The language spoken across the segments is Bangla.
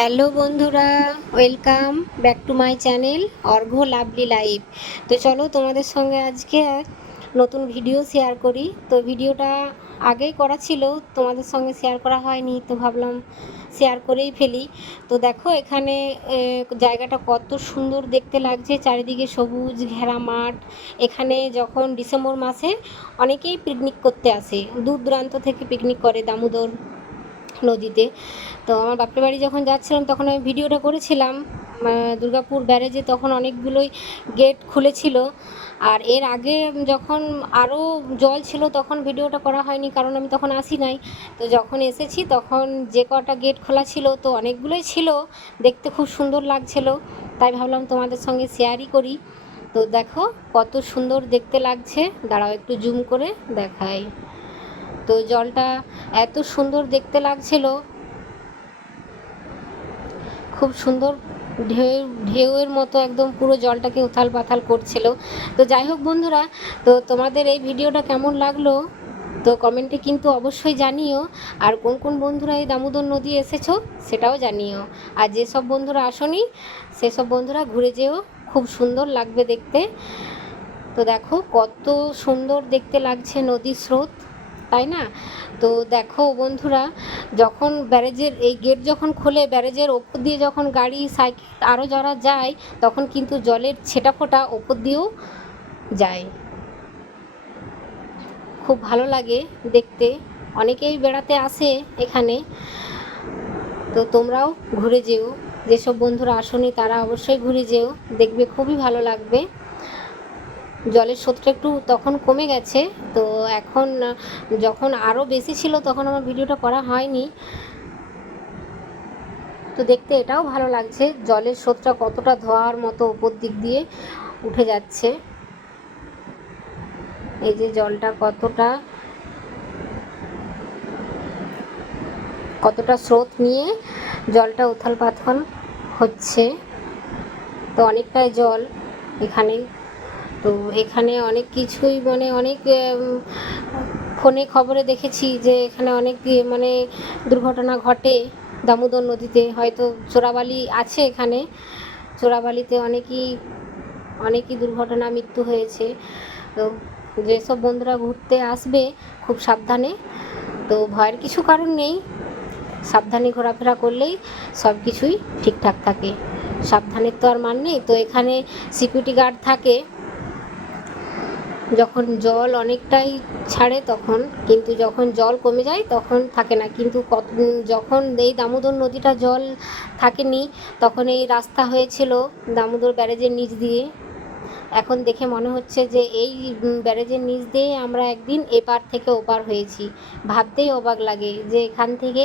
হ্যালো বন্ধুরা, welcome back to my channel Argha lovely life. তো চলো তোমাদের সঙ্গে আজকে নতুন ভিডিও শেয়ার করি। তো ভিডিওটা আগেই করা ছিল, তোমাদের সঙ্গে শেয়ার করা হয়নি, তো ভাবলাম শেয়ার করেই ফেলি। তো দেখো এখানে জায়গাটা কত সুন্দর দেখতে লাগছে, চারিদিকে সবুজ ঘেরা মাঠ। এখানে যখন ডিসেম্বর মাসে অনেকেই পিকনিক করতে আসে, দূর দূরান্ত থেকে পিকনিক করে দামোদর। নদীতে। তো আমার বাপের বাড়ি যখন যাচ্ছিলাম, তখন আমি ভিডিওটা করেছিলাম দুর্গাপুর ব্যারেজে তখন অনেকগুলোই গেট খুলেছিল। আর এর আগে যখন আরও জল ছিল, তখন ভিডিওটা করা হয়নি, কারণ আমি তখন আসি নাই। তো যখন এসেছি, তখন যে কটা গেট খোলা ছিল, তো অনেকগুলোই ছিল। দেখতে খুব সুন্দর লাগছিল। তাই ভাবলাম তোমাদের সঙ্গে শেয়ারই করি। তো দেখো, কত সুন্দর দেখতে লাগছে। দাঁড়াও, একটু জুম করে দেখাই। তো জলটা এত সুন্দর দেখতে লাগছিল। খুব সুন্দর ঢেউ, ঢেউয়ের মতো একদম পুরো জলটাকে উথাল পাথাল করছিল। তো যাই হোক বন্ধুরা, তো তোমাদের এই ভিডিওটা কেমন লাগল? তো কমেন্টে কিন্তু অবশ্যই জানিও। আর কোন কোন বন্ধুরা এই দামোদর নদী এসেছ সেটাও জানিও। আর যেসব বন্ধুরা আসনি সেসব বন্ধুরা ঘুরে যেও। খুব সুন্দর লাগবে দেখতে। তো দেখো কত সুন্দর দেখতে লাগছে নদীর স্রোত। তাই না? তো দেখো বন্ধুরা, যখন ব্যারেজের, এই গেট যখন খোলে, ব্যারেজের ওপর দিয়ে যখন গাড়ি, সাইকেল আরও যারা যায়, তখন কিন্তু জলের ছেটা ফোটা ওপর দিয়েও যায়। খুব ভালো লাগে দেখতে। অনেকেই বেড়াতে আসে এখানে। তো তোমরাও ঘুরে যেও। যেসব বন্ধুরা আসনি, তারা অবশ্যই ঘুরে যেও। দেখবে খুবই ভালো লাগবে। জলের স্রোতটা একটু তখন কমে গেছে, তো এখন যখন আরও বেশি ছিল তখন আমার ভিডিওটা করা হয়নি। তো দেখতে এটাও ভালো লাগছে, জলের স্রোতটা কতটা ধোয়ার মতো উপর দিক দিয়ে উঠে যাচ্ছে। এই যে জলটা কতটা কতটা স্রোত নিয়ে জলটা উথাল পাথল হচ্ছে। তো অনেকটাই জল এখানে তো এখানে অনেক কিছুই মানে অনেক ফোনে খবরে দেখেছি যে এখানে অনেক মানে দুর্ঘটনা ঘটে দামোদর নদীতে। হয়তো চোরাবালি আছে এখানে। চোরাবালিতে অনেকই অনেকই দুর্ঘটনা, মৃত্যু হয়েছে। তো যেসব বন্ধুরা ঘুরতে আসবে খুব সাবধানে। তো ভয়ের কিছু কারণ নেই। সাবধানে ঘোরাফেরা করলেই সব কিছুই ঠিকঠাক থাকে। সাবধানের তো আর মান নেই। তো এখানে সিকিউরিটি গার্ড থাকে। যখন জল অনেকটাই ছাড়ে তখন, কিন্তু যখন জল কমে যায় তখন থাকে না। কিন্তু যখন এই দামোদর নদীটা জল থাকেনি, তখন এই রাস্তা হয়েছিল দামোদর ব্যারেজের নিচ দিয়ে। এখন দেখে মনে হচ্ছে যে এই ব্যারেজের নিচ দিয়ে আমরা একদিন এপার থেকে ওপার হয়েছি। ভাবতেই অবাক লাগে যে এখান থেকে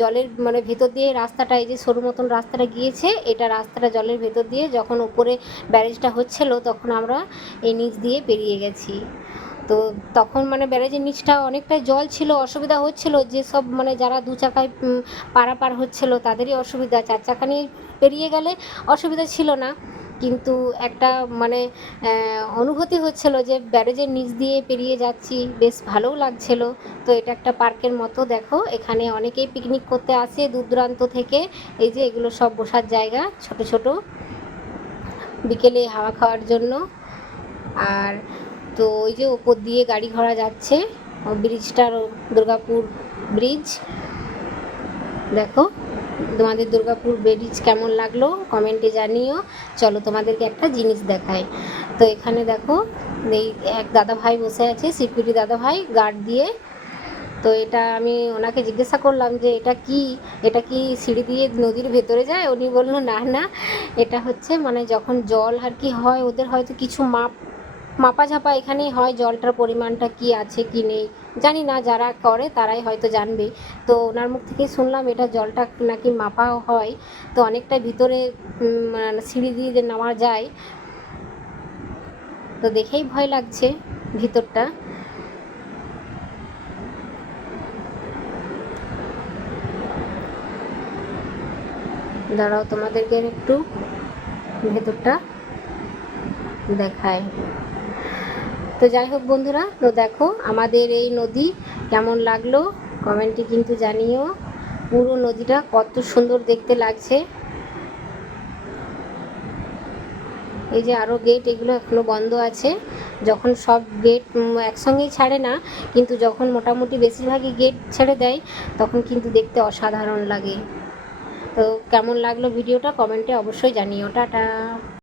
জলের মানে ভেতর দিয়ে রাস্তাটা, এই যে সরু মতন রাস্তাটা গিয়েছে, এটা রাস্তাটা জলের ভেতর দিয়ে যখন উপরে ব্যারেজটা হচ্ছিল, তখন আমরা এই নিচ দিয়ে পেরিয়ে গেছি। তো তখন মানে ব্যারেজের নিচটা অনেকটাই জল ছিল, অসুবিধা হচ্ছিল যেসব মানে যারা দু চাকায় পারাপার হচ্ছিল, তাদেরই অসুবিধা। চার চাকা নিয়ে পেরিয়ে গেলে অসুবিধা ছিল না। কিন্তু একটা মানে অনুভূতি হচ্ছিল যে ব্যারেজের নিচ দিয়ে পেরিয়ে যাচ্ছি, বেশ ভালোও লাগছিল। তো এটা একটা পার্কের মতো, দেখো, এখানে অনেকেই পিকনিক করতে আসে দূর দূরান্ত থেকে। এই যে এগুলো সব বসার জায়গা, ছোট ছোট। বিকেলে হাওয়া খাওয়ার জন্য। আর তো ওই যে ওপর দিয়ে গাড়ি ঘোড়া যাচ্ছে ব্রিজটার দুর্গাপুর ব্রিজ দেখো তোমাদের দুর্গাপুর ব্রিজ কেমন লাগল? কমেন্টে জানিও। চলো তোমাদেরকে একটা জিনিস দেখাই। তো এখানে দেখো, এই এক দাদা ভাই বসে আছে সিকিউরিটি দাদা ভাই গার্ড দিয়ে। তো এটা আমি ওনাকে জিজ্ঞাসা করলাম যে, এটা কি এটা কি সিঁড়ি দিয়ে নদীর ভেতরে যায়? উনি বলল, না না, এটা হচ্ছে মানে যখন জল আর কি হয়, ওদের হয়তো কিছু মাপ মাপা ঝাপা এখানেই হয়, জলটার পরিমাণটা কি আছে, কি নেই। জানি না যারা করে তারাই হয়তো জানবে। তো ওনার মুখ থেকে শুনলাম এটা জলটা নাকি মাপাও হয়। তো অনেকটা ভিতরে মানে সিঁড়ি দিয়ে যে নামা যায়। তো দেখেই ভয় লাগছে ভিতরটা। দাঁড়াও তোমাদেরকে একটু ভেতরটা দেখায় তো যাই হোক বন্ধুরা, তো দেখো আমাদের এই নদী কেমন লাগল? কমেন্টে কিন্তু জানিও। পুরো নদীটা কত সুন্দর দেখতে লাগছে। এই যে আরও গেট এগুলো এখনও বন্ধ আছে। যখন সব গেট একসঙ্গেই ছাড়ে না, কিন্তু যখন মোটামুটি বেশিরভাগই গেট ছেড়ে দেয়, তখন কিন্তু দেখতে অসাধারণ লাগে। তো কেমন লাগল ভিডিওটা? কমেন্টে অবশ্যই জানিও। টাটা!